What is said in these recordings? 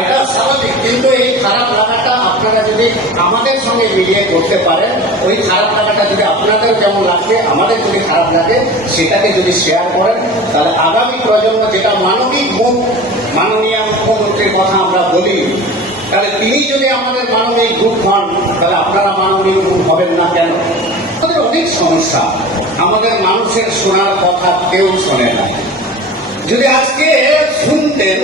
এটা স্বাভাবিক, কিন্তু এই খারাপ লাগাটা আপনারা যদি আমাদের সঙ্গে মিলিয়ে করতে পারেন, ওই খারাপ লাগাটা যদি আপনাদের যেমন লাগবে আমাদের যদি খারাপ লাগে, সেটাকে যদি শেয়ার করেন, তাহলে আগামী প্রজন্ম যেটা মানবিক মুখ, মাননীয় মুখ্যমন্ত্রীর কথা আমরা বলি, তাহলে তিনি যদি আমাদের মানবিক রূপ হন, তাহলে আপনারা মানবিক রূপ হবেন না কেন? আমাদের অনেক সমস্যা, আমাদের মানুষের শোনার কথা কেউ শোনে না। যদি আজকে শুনতেন,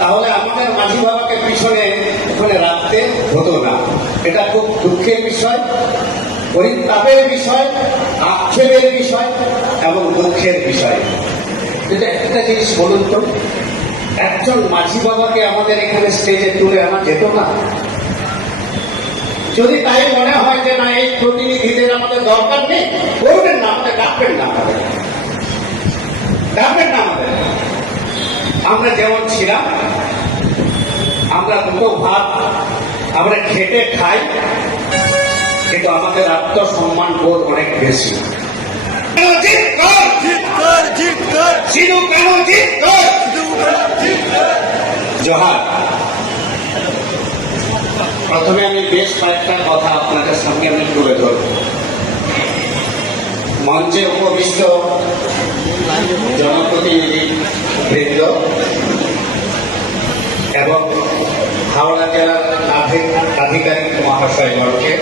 তাহলে আমাদের মাঝি বাবাকে পিছনে ওখানে রাখতে হতো না। এটা খুব দুঃখের বিষয়, পরিতাপের বিষয়, আক্ষেপের বিষয় এবং দুঃখের বিষয়। কিন্তু একটা জিনিস বলুন তো, একজন মাঝি বাবাকে আমাদের এখানে স্টেজে তুলে আনা যেত না? যদি তাই মনে হয় যে না, এই প্রতিনিধিদের আমাদের দরকার নেই, করবেন না, আমাদের ডাকবেন না, ডাকবেন না আমাদের। আমরা যেমন ছিলাম, আমরা দুটো ভাত আমরা খেটে খাই, কিন্তু আমাদের আত্মসম্মান বোধ অনেক বেশি। জোহার। প্রথমে আমি বেশ কয়েকটা কথা আপনাদের সঙ্গে আমি তুলে ধরব। মঞ্চে উপবিষ্ট জনপ্রতিনিধি বৃন্দ এবং হাওড়া জেলার আধিকারিক মহাশয়গণকে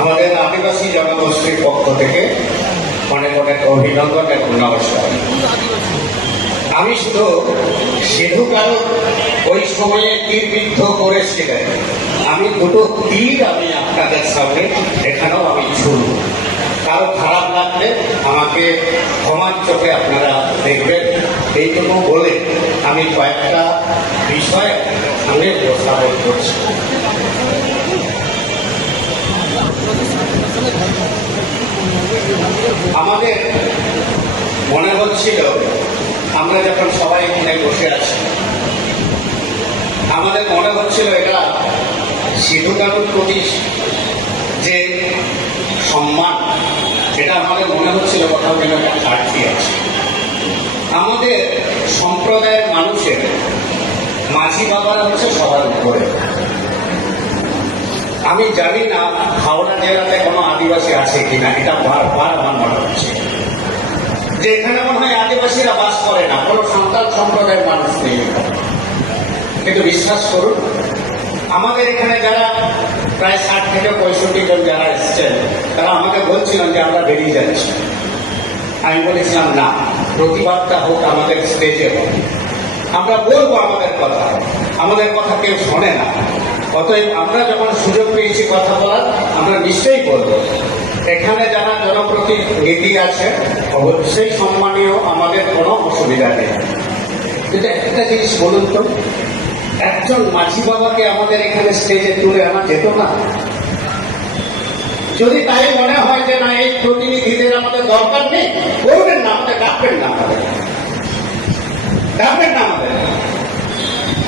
আমাদের আদিবাসী জনগোষ্ঠীর পক্ষ থেকে অনেক অনেক অভিনন্দন এবং নমস্কার। আমি শুধু সিধু কানু ওই সময়ে তীরবিদ্ধ করেছিলেন, আমি দুটো তীর আমি আপনাদের সামনে এখানেও আমি ছুড়ব। কারো খারাপ লাগলে আমাকে ক্ষমার চোখে আপনারা দেখবেন, এইটুকু বলে আমি কয়েকটা বিষয় সামনে উপস্থাপন করছি। আমাদের মনে হচ্ছিল, আমরা যখন সবাই এখানে বসে আছি, আমাদের মনে হচ্ছিল এটা সিধু কানুর প্রতি যে সম্মান, এটা আমাদের মনে হচ্ছিল কোথাও যেন একটা ঘাটতি আছে। আমাদের সম্প্রদায়ের মানুষের মাঝি বাবারা হচ্ছে সবার উপরে। আমি জানি না হাওড়া জেলাতে কোনো আদিবাসী আছে কিনা, এটা বারবার আমার মনে হচ্ছে যে এখানে মনে হয় আদিবাসীরা বাস করে না, কোনো সাঁওতাল সম্প্রদায়ের মানুষ নেই। কিন্তু বিশ্বাস করুন, আমাদের এখানে যারা প্রায় 60 থেকে 65 জন যারা এসছেন, তারা আমাকে বলছিলেন যে আমরা বেরিয়ে যাচ্ছি। আমি বলেছিলাম না, প্রতিবাদটা হোক আমাদের স্টেজে হোক, আমরা বলবো আমাদের কথা কেউ শোনে না। অতএব আমরা যখন সুযোগ পেয়েছি কথা বলার, আমরা নিশ্চয়ই বলবো। এখানে যারা জনপ্রতিনিধি আছে অবশ্যই সম্মানীয়, আমাদের কোনো অসুবিধা নেই। কিন্তু একটা জিনিস বলুন তো, একজন মাঝি বাবাকে আমাদের এখানে স্টেজে তুলে আনা যেত না? যদি তাই মনে হয় যে না, এই প্রতিনিধিদের আমাদের দরকার নেই, করবেন না, আমাদের ডাকবেন না, ডাকবেন না আমাদের।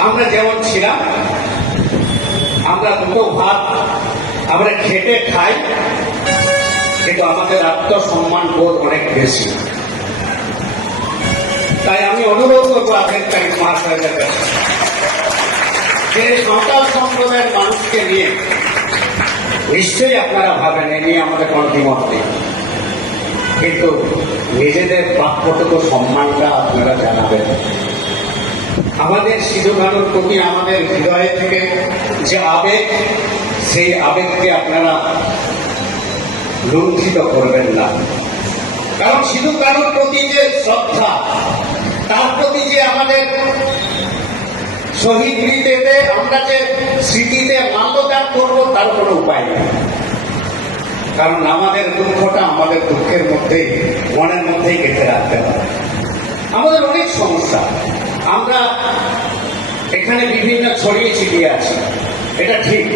আমরা যেমন ছিলাম, আমরা দুটো ভাত আমরা খেটে খাই, কিন্তু আমাদের আত্মসম্মান বোধ অনেক বেশি। তাই আমি অনুরোধ করবো আধিকারিক মহাশয়দের কাছে যে সাঁওতাল সম্প্রদায়ের মানুষকে নিয়ে নিশ্চয়ই আপনারা ভাবেন, এ নিয়ে আমাদের কোনো দ্বিমত নেই, কিন্তু নিজেদের প্রাপ্যটুকু সম্মানটা আপনারা জানাবেন। আমাদের সিধু কানুর প্রতি আমাদের হৃদয় থেকে যে আবেগ, সেই আবেগকে আপনারা লুণ্ঠিত করবেন না। কারণ সিধু কানুর প্রতি যে শ্রদ্ধা, তার প্রতি যে আমাদের শহীদ স্মৃতিতে আমরা যে স্মৃতিতে মাল্যদান করবো, তার কোনো উপায় নেই। কারণ আমাদের দুঃখটা আমাদের দুঃখের মধ্যেই, মনের মধ্যেই গেঁথে রাখতে হবে। আমাদের অনেক সমস্যা, আমরা এখানে বিভিন্ন ছড়িয়ে ছিটিয়ে আছি, এটা ঠিক,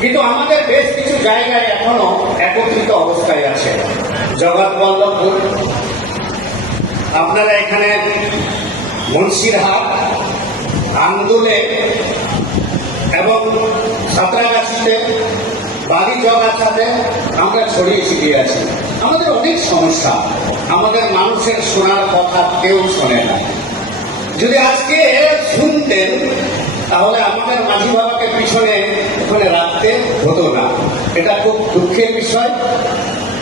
কিন্তু আমাদের বেশ কিছু জায়গায় এখনো একত্রিত অবস্থায় আছে। জগৎবল্লভপুর, আপনারা এখানে মুন্সিরহাট, আন্দুলে এবং সাঁতরাগাছিতে, বাড়িজগাছাতে আমরা ছড়িয়ে ছিটিয়ে আছি। আমাদের অনেক সমস্যা, আমাদের মানুষের শোনার কথা কেউ শোনে না। যদি আজকে শুনতেন, তাহলে আমাদের মাঝি বাবাকে পিছনে ওখানে রাখতে হতো না। এটা খুব দুঃখের বিষয়,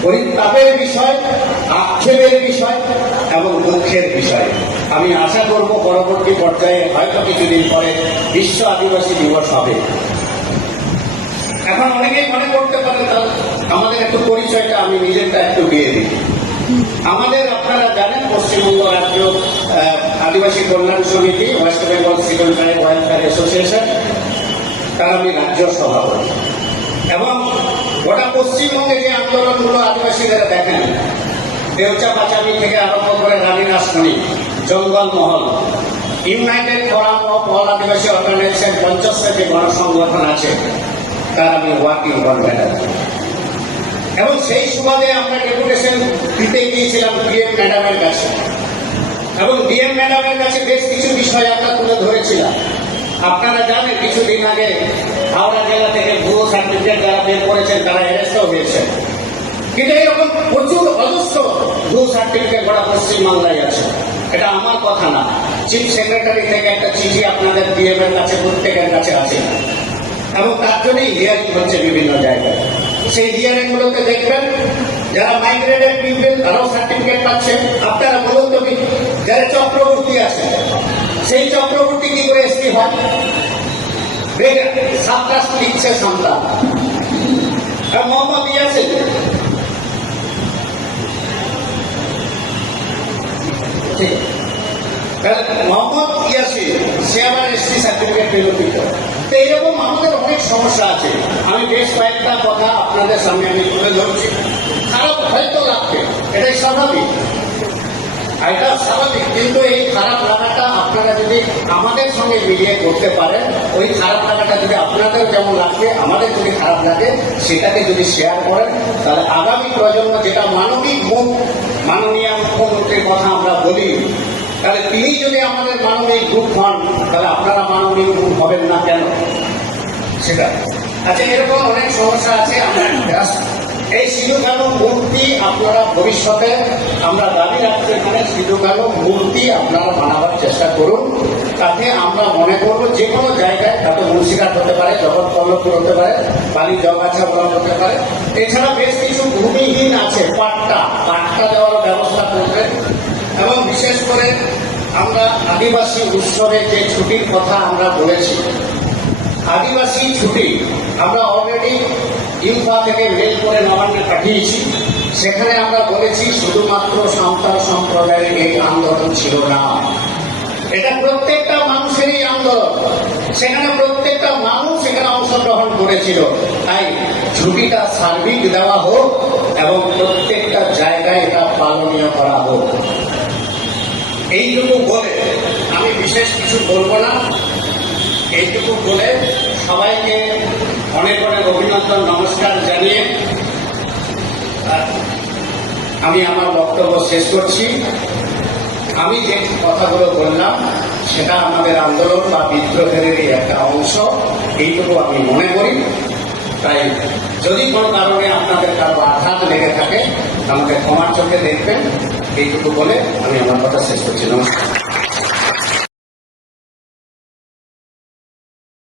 পরিতাপের বিষয়, আক্ষেপের বিষয় এবং দুঃখের বিষয়। আমি আশা করব পরবর্তী পর্যায়ে হয়তো কিছুদিন পরে বিশ্ব আদিবাসী দিবস হবে। এখন অনেকেই মনে করতে পারে তাহলে আমাদের একটু পরিচয়টা আমি নিজেরটা একটু দিয়ে দিই। আমাদের আপনারা জানেন পশ্চিমবঙ্গ রাজ্য আদিবাসী কল্যাণ সমিতি, West Bengal civil tribe welfare association, তার আমি রাজ্য সভাপতি। এবং গোটা পশ্চিমবঙ্গে যে আন্দোলনগুলো আদিবাসীদের দেখেন, দেউচা পাচামি থেকে আরম্ভ করে Rani Rashmoni, Jangalmahal, United Forum of All Adivasi organisation, 50 যে গণসংগঠন আছে তার আমি ওয়ার্কিং কনভেনার। এবং সেই সুবাদে আমরা ডেপুটেশন দিতে গিয়েছিলাম ডিএম ম্যাডামের কাছে, এবং ডিএম ম্যাডামের কাছে বেশ কিছু বিষয় আমরা তুলে ধরেছিলাম। আপনারা জানেন কিছুদিন আগে হাওড়া জেলা থেকে ভুয়ো সার্টিফিকেট যারা বের করেছেন তারা অ্যারেস্টও হয়েছেন। কিন্তু এরকম প্রচুর অজস্র ভুয়ো সার্টিফিকেট গোটা পশ্চিমবাংলায় আছে। এটা আমার কথা না, চিফ সেক্রেটারি থেকে একটা চিঠি আপনাদের ডিএম এর কাছে প্রত্যেকের কাছে আছে, এবং তার জন্যই হিয়ারিং হচ্ছে বিভিন্ন জায়গায়। সেই হিয়ারিং গুলোতে দেখবেন যারা মাইগ্রেটেড পিপল তারাও সার্টিফিকেট পাচ্ছেন। আপনারা বলুন তো, যারা চক্রবর্তী আছে, সেই চক্রবর্তী কি করে এসপি হয়? সাতরাস লিখছে সন্তান। মোহাম্মদ ইয়াসিন মোহাম্মদ ইয়াসিন সে আবার এসপি সার্টিফিকেট পেল কি করে? তো এরকম আমাদের অনেক সমস্যা আছে। আমি বেশ কয়েকটা কথা আপনাদের সামনে আমি তুলে ধরছি। খারাপ হয়তো লাগবে, এটাই স্বাভাবিক, এটা স্বাভাবিক। কিন্তু এই খারাপ লাগাটা আপনারা যদি আমাদের সঙ্গে মিলিয়ে করতে পারেন, ওই খারাপ লাগাটা যদি আপনাদের যেমন লাগবে আমাদের যদি খারাপ লাগে, সেটাকে যদি শেয়ার করেন, তাহলে আগামী প্রজন্ম, যেটা মানবিক মুখ মাননীয় মুখ্যমন্ত্রীর কথা আমরা বলি, তাহলে তিনি যদি আমাদের মানবিক রূপ হন, তাহলে আপনারা মানবিক রূপ হবেন না কেন? সেটা আচ্ছা, এরকম অনেক সমস্যা আছে। আমরা এই সিধু কানু মূর্তি আপনারা ভবিষ্যতে আমরা দাবি রাখতে, এখানে সিধু কানু মূর্তি আপনারা বানাবার চেষ্টা করুন। তাতে আমরা মনে করবো যে কোনো জায়গায়, তাতে মুন্সিঘাট হতে পারে, জগৎবল্লভপুর হতে পারে, বালি জগাছা বলা হতে পারে। এছাড়া বেশ কিছু ভূমিহীন আছে, পাট্টা দেওয়ার ব্যবস্থা করবেন। এবং বিশেষ করে আমরা আদিবাসী উৎসবে যে ছুটির কথা আমরা বলেছি, আদিবাসী ছুটি আমরা অলরেডি ইউপা থেকে মেল করে নবান্নে পাঠিয়েছি। সেখানে আমরা বলেছি শুধুমাত্র সাঁওতাল সম্প্রদায়ের এই আন্দোলন ছিল না, এটা প্রত্যেকটা মানুষেরই আন্দোলন। সেখানে প্রত্যেকটা মানুষ এখানে অংশগ্রহণ করেছিল। তাই ছুটিটা সার্বিক দেওয়া হোক এবং প্রত্যেকটা জায়গায় এটা পালনীয় করা হোক। এইটুকু বলে আমি বিশেষ কিছু বলবো না। এইটুকু বলে সবাইকে অনেক অনেক অভিনন্দন, নমস্কার জানিয়ে আমি আমার বক্তব্য শেষ করছি। আমি যে কথাগুলো বললাম সেটা আমাদের আন্দোলন বা বিদ্রোহের একটা অংশ, এইটুকু আমি মনে করি। তাই যদি কোনো কারণে আপনাদের কারো আঘাত লেগে থাকে আমাকে ক্ষমার চোখে দেখবেন। এইটুকু বলে আমি আমার কথা শেষ করছি। নমস্কার।